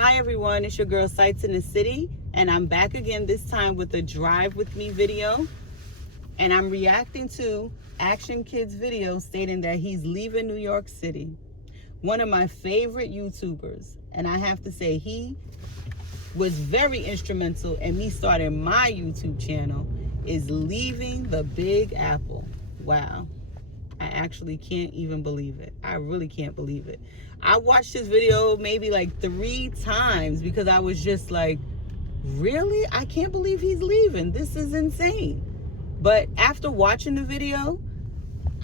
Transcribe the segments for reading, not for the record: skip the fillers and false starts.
Hi everyone, it's your girl Sights in the City, and I'm back again this time with a drive with me video. And I'm reacting to Actionkid's video stating that he's leaving New York City. One of my favorite YouTubers, and I have to say he was very instrumental in me starting my YouTube channel, is leaving the Big Apple. Wow. I actually can't even believe it. I really can't believe it. I watched this video maybe like 3 times because I was just like, really? I can't believe he's leaving. This is insane. But after watching the video,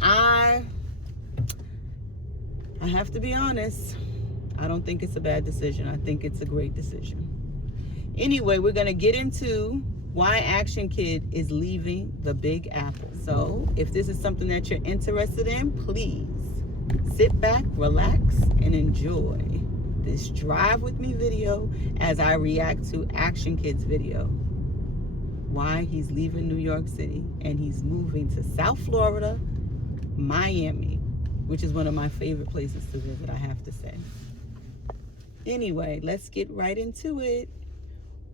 I have to be honest. I don't think it's a bad decision. I think it's a great decision. Anyway, we're going to get into why Actionkid is leaving the Big Apple. So if this is something that you're interested in, please sit back, relax, and enjoy this drive with me video as I react to Actionkid's video. Why he's leaving New York City and he's moving to South Florida, Miami, which is one of my favorite places to visit, I have to say. Anyway, let's get right into it.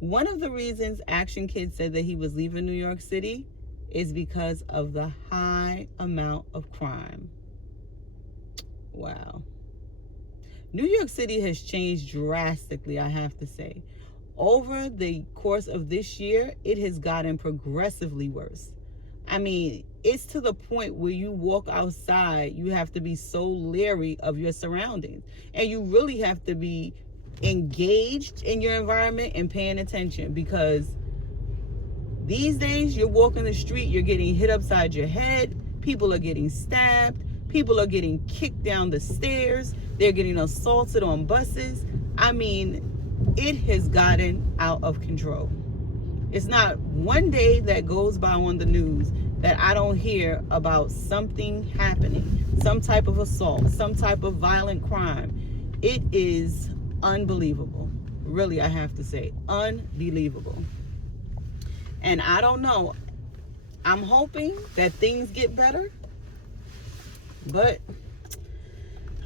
One of the reasons Actionkid said that he was leaving New York City is because of the high amount of crime. Wow. New York City has changed drastically, I have to say. Over the course of this year, it has gotten progressively worse. I mean, it's to the point where you walk outside, you have to be so leery of your surroundings. And you really have to be engaged in your environment and paying attention, because these days you're walking the street, you're getting hit upside your head, people are getting stabbed, people are getting kicked down the stairs, they're getting assaulted on buses. I mean, it has gotten out of control. It's not one day that goes by on the news that I don't hear about something happening, some type of assault, some type of violent crime. It is unbelievable. Really, I have to say, unbelievable. And I don't know. I'm hoping that things get better, but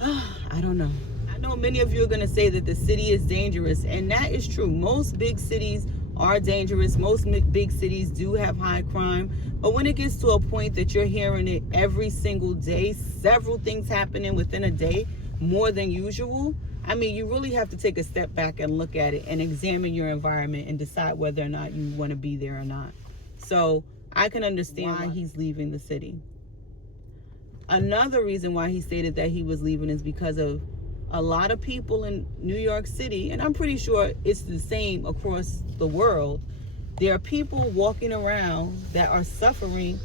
I don't know. I know many of you are going to say that the city is dangerous, and that is true. Most big cities are dangerous. Most big cities do have high crime. But when it gets to a point that you're hearing it every single day, several things happening within a day, more than usual, I mean, you really have to take a step back and look at it and examine your environment and decide whether or not you want to be there or not. So I can understand why he's leaving the city. Another reason why he stated that he was leaving is because of a lot of people in New York City, and I'm pretty sure it's the same across the world. There are people walking around that are suffering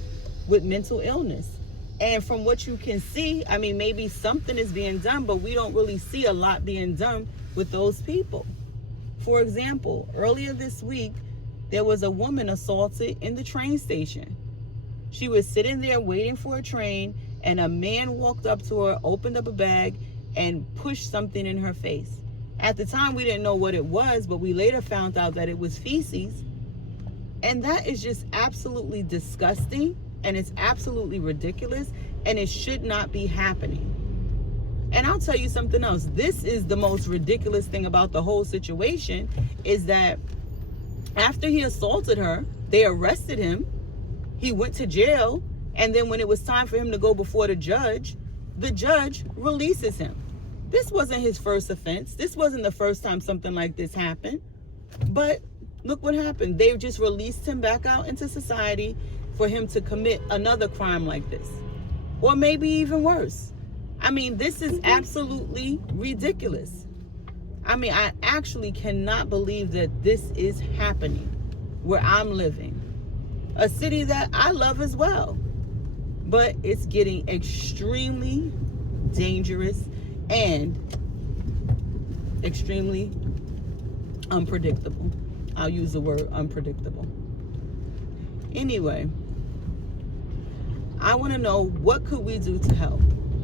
with mental illness. And from what you can see, I mean, maybe something is being done, but we don't really see a lot being done with those people. For example, earlier this week, there was a woman assaulted in the train station. She was sitting there waiting for a train, and a man walked up to her, opened up a bag, and pushed something in her face. At the time, we didn't know what it was, but we later found out that it was feces. And that is just absolutely disgusting, and it's absolutely ridiculous, and it should not be happening. And I'll tell you something else. This is the most ridiculous thing about the whole situation, is that after he assaulted her, they arrested him, he went to jail, and then when it was time for him to go before the judge releases him. This wasn't his first offense. This wasn't the first time something like this happened. But look what happened. They just released him back out into society for him to commit another crime like this. Or maybe even worse. I mean, this is absolutely ridiculous. I mean, I actually cannot believe that this is happening where I'm living. A city that I love as well. But it's getting extremely dangerous and extremely unpredictable. I'll use the word unpredictable. Anyway, I want to know, what could we do to help?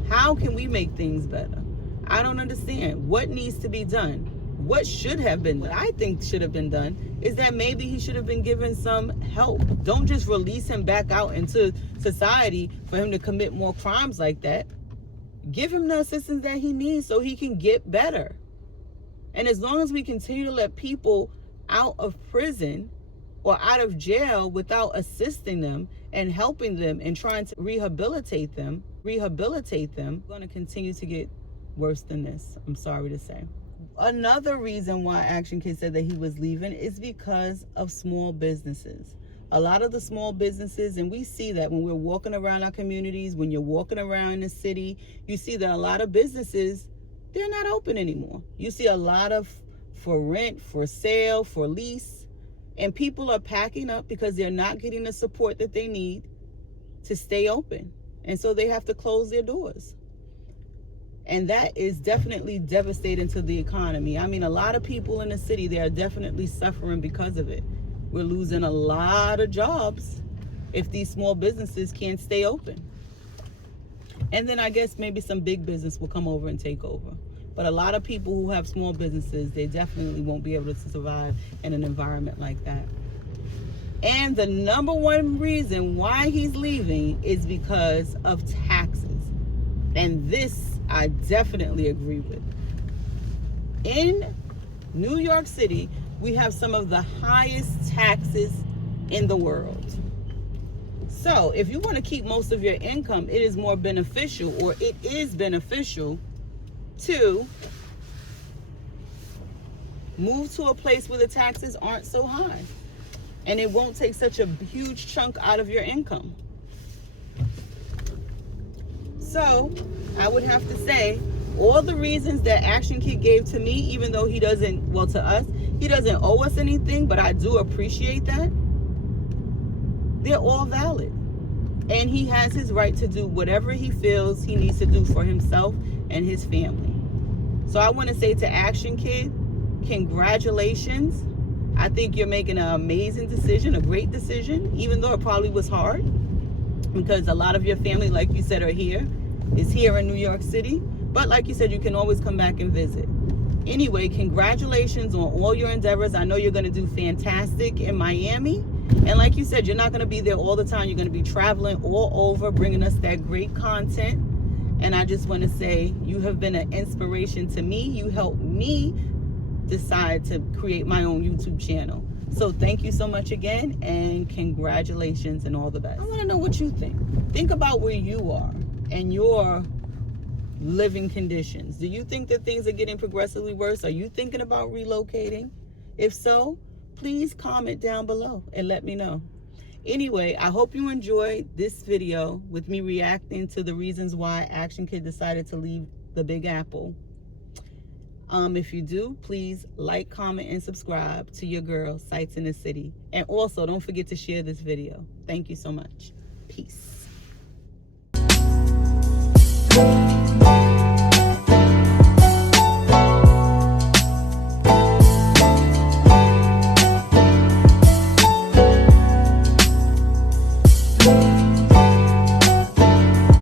How can we make things better? I don't understand. What needs to be done? What should have been done? What I think should have been done is that maybe he should have been given some help. Don't just release him back out into society for him to commit more crimes like that. Give him the assistance that he needs so he can get better. And as long as we continue to let people out of prison or out of jail without assisting them and helping them and trying to rehabilitate them, we're going to continue to get worse than this, I'm sorry to say. Another reason why Actionkid said that he was leaving is because of small businesses. A lot of the small businesses, and we see that when we're walking around our communities, when you're walking around the city, you see that a lot of businesses, they're not open anymore. You see a lot of for rent, for sale, for lease, and people are packing up because they're not getting the support that they need to stay open. And so they have to close their doors. And that is definitely devastating to the economy. I mean, a lot of people in the city, they are definitely suffering because of it. We're losing a lot of jobs if these small businesses can't stay open. And then I guess maybe some big business will come over and take over. But a lot of people who have small businesses, they definitely won't be able to survive in an environment like that. And the number one reason why he's leaving is because of taxes. And this I definitely agree with. In New York City, we have some of the highest taxes in the world. So if you want to keep most of your income, it is more beneficial, or it is beneficial, to move to a place where the taxes aren't so high and it won't take such a huge chunk out of your income. So I would have to say all the reasons that Actionkid gave to me, even though he doesn't, well, to us, he doesn't owe us anything, but I do appreciate that, they're all valid. And he has his right to do whatever he feels he needs to do for himself and his family. So I want to say to Actionkid, congratulations. I think you're making an amazing decision, a great decision, even though it probably was hard, because a lot of your family, like you said, is here in New York City. But like you said, you can always come back and visit. Anyway, congratulations on all your endeavors. I know you're going to do fantastic in Miami. And like you said, you're not going to be there all the time. You're going to be traveling all over, bringing us that great content. And I just want to say you have been an inspiration to me. You helped me decide to create my own YouTube channel. So thank you so much again, and congratulations and all the best. I want to know what you think. Think about where you are and your living conditions. Do you think that things are getting progressively worse? Are you thinking about relocating? If so, please comment down below and let me know. Anyway, I hope you enjoyed this video with me reacting to the reasons why Actionkid decided to leave the Big Apple. If you do, please like, comment, and subscribe to your girl, Sights in the City. And also, don't forget to share this video. Thank you so much. Peace.